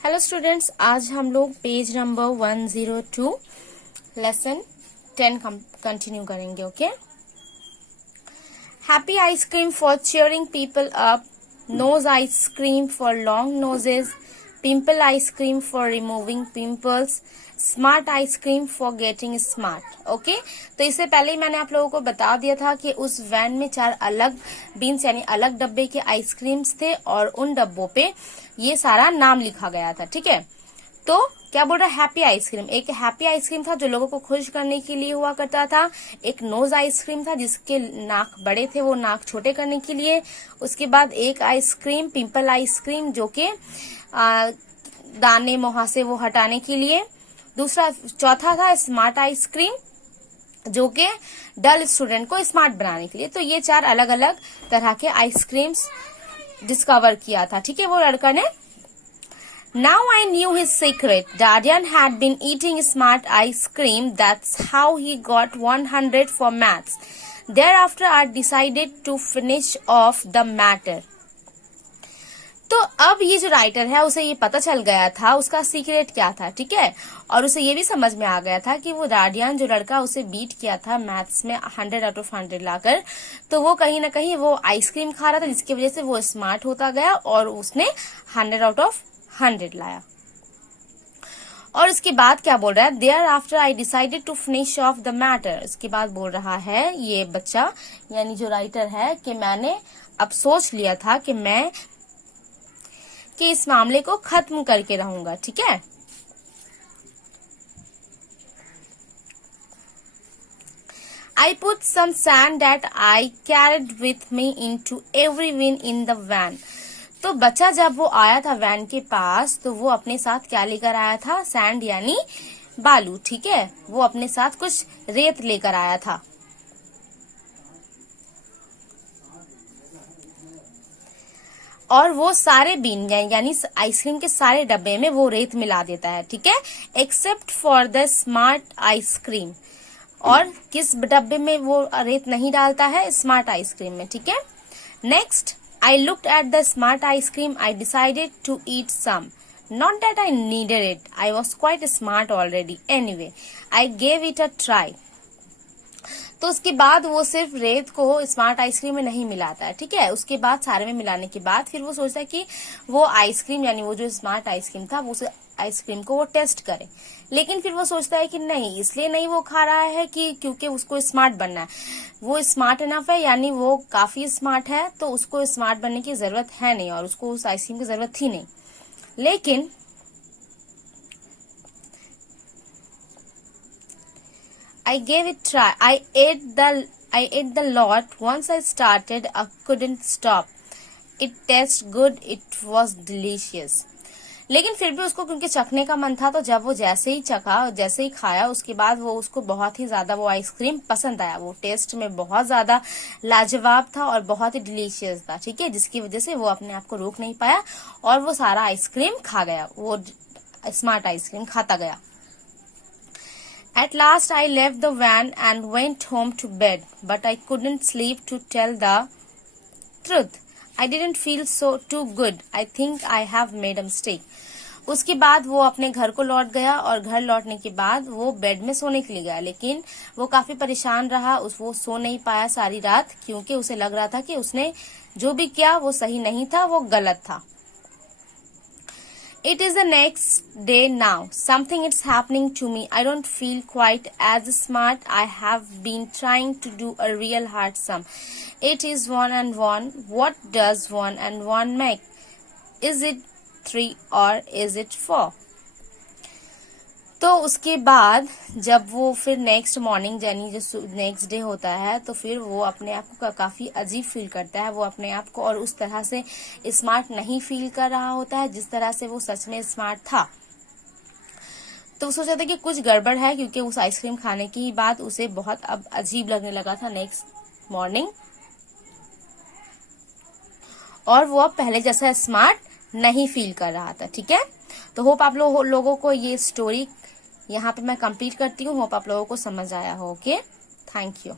Hello students, आज हम लोग पेज नंबर 102 लेसन 10 कंटिन्यू करेंगे. Okay. Happy ice cream for cheering people up, nose ice cream for long noses, pimple ice cream for removing pimples, smart ice cream for getting smart. Okay, तो इससे पहले ही मैंने आप लोगों को बता दिया था कि उस वैन में 4 अलग बीन्स यानी अलग डब्बे के आइसक्रीम्स थे और उन डब्बों पे ये सारा नाम लिखा गया था. ठीक है, तो क्या बोल रहा है? Happy ice cream. एक हैप्पी आइसक्रीम था जो लोगों को खुश करने के लिए हुआ करता था. एक नोज आइसक्रीम था जिसके नाक बड़े थे, वो नाक छोटे करने के लिए. उसके बाद एक आइसक्रीम पिंपल आइसक्रीम जो कि दाने मुहासे वो हटाने के लिए. चौथा था स्मार्ट आइसक्रीम जो कि डल स्टूडेंट को स्मार्ट बनाने के लिए. तो ये 4 अलग अलग तरह के आइसक्रीम्स डिस्कवर किया था. ठीक है, वो लड़का ने. Now I knew his secret. Daryan had been eating smart ice cream. That's how he got 100 for maths. Thereafter, I decided to finish off the matter. तो अब ये जो राइटर है उसे ये पता चल गया था उसका सीक्रेट क्या था. ठीक है, और उसे ये भी समझ में आ गया था कि वो डार्डियन जो लड़का उसे बीट किया था मैथ्स में 100 आउट ऑफ 100 लाकर, तो वो कहीं ना कहीं वो आइसक्रीम खा रहा था जिसकी वजह से वो स्मार्ट होता गया और उसने 100 आउट ऑफ 100 लाया. और इसके बाद क्या बोल रहा है? Thereafter I decided to finish off the matter. इसके बाद बोल रहा है ये बच्चा यानी जो राइटर है कि मैंने अब सोच लिया था कि इस मामले को खत्म करके रहूंगा. ठीक है, I put some sand that I carried with me into every win in the van. तो बच्चा जब वो आया था वैन के पास तो वो अपने साथ क्या लेकर आया था? सैंड यानी बालू. ठीक है, वो अपने साथ कुछ रेत लेकर आया था. और वो सारे बीन यानी आइसक्रीम के सारे डब्बे में वो रेत मिला देता है. ठीक है, except for the smart ice cream. और किस डब्बे में वो रेत नहीं डालता है? स्मार्ट आइसक्रीम में. ठीक है, next I looked at the smart ice cream. I decided to eat some. Not that I needed it. I was quite smart already. Anyway, I gave it a try. तो उसके बाद वो सिर्फ रेत को स्मार्ट आइसक्रीम में नहीं मिलाता है. ठीक है, उसके बाद सारे में मिलाने के बाद फिर वो सोचता है कि वो आइसक्रीम यानी वो जो स्मार्ट आइसक्रीम था वो आइसक्रीम को वो टेस्ट करे. लेकिन फिर वो सोचता है कि नहीं, इसलिए नहीं वो खा रहा है कि क्योंकि उसको स्मार्ट बनना है. वो स्मार्ट इनफ है यानी वो काफी स्मार्ट है तो उसको स्मार्ट बनने की जरूरत है नहीं और उसको उस आइसक्रीम की जरूरत थी नहीं. लेकिन I gave it try. I ate the lot. Once I started, I couldn't stop. It tastes good. It was delicious. लेकिन फिर भी उसको क्योंकि चखने का मन था तो जब वो जैसे ही चखा जैसे ही खाया उसके बाद वो उसको बहुत ही ज्यादा वो आइसक्रीम पसंद आया. वो टेस्ट में बहुत ज्यादा लाजवाब था और बहुत ही डिलीशियस था. ठीक है, जिसकी वजह से वो अपने आप को रोक नहीं पाया और वो सारा आइसक्रीम खा गया. वो स्मार्ट आइसक्रीम खाता गया. At last I left the van and went home to bed, but I couldn't sleep to tell the truth. I didn't feel so too good. I think I have made a mistake. उसके बाद वो अपने घर को लौट गया और घर लौटने के बाद वो बेड में सोने के लिए गया. लेकिन वो काफी परेशान रहा. वो सो नहीं पाया सारी रात क्योंकि उसे लग रहा था कि उसने जो भी किया वो सही नहीं था, वो गलत था. It is the next day now. Something is happening to me. I don't feel quite as smart. I have been trying to do a real hard sum. It is 1 and 1. What does 1 and 1 make? Is it 3 or is it 4? तो उसके बाद जब वो फिर next morning यानी जो next day होता है तो फिर वो अपने आप को काफी अजीब फील करता है. वो अपने आप को और उस तरह से स्मार्ट नहीं फील कर रहा होता है जिस तरह से वो सच में स्मार्ट था. तो वो सोचा था कि कुछ गड़बड़ है क्योंकि उस आइसक्रीम खाने की बाद उसे बहुत अब अजीब लगने लगा था नेक्स्ट मॉर्निंग और वो अब पहले जैसा स्मार्ट नहीं फील कर रहा था. ठीक है, तो होप आप लोगों को ये स्टोरी यहाँ पे मैं कंप्लीट करती हूँ. होप आप लोगों को समझ आया हो. Okay, thank you.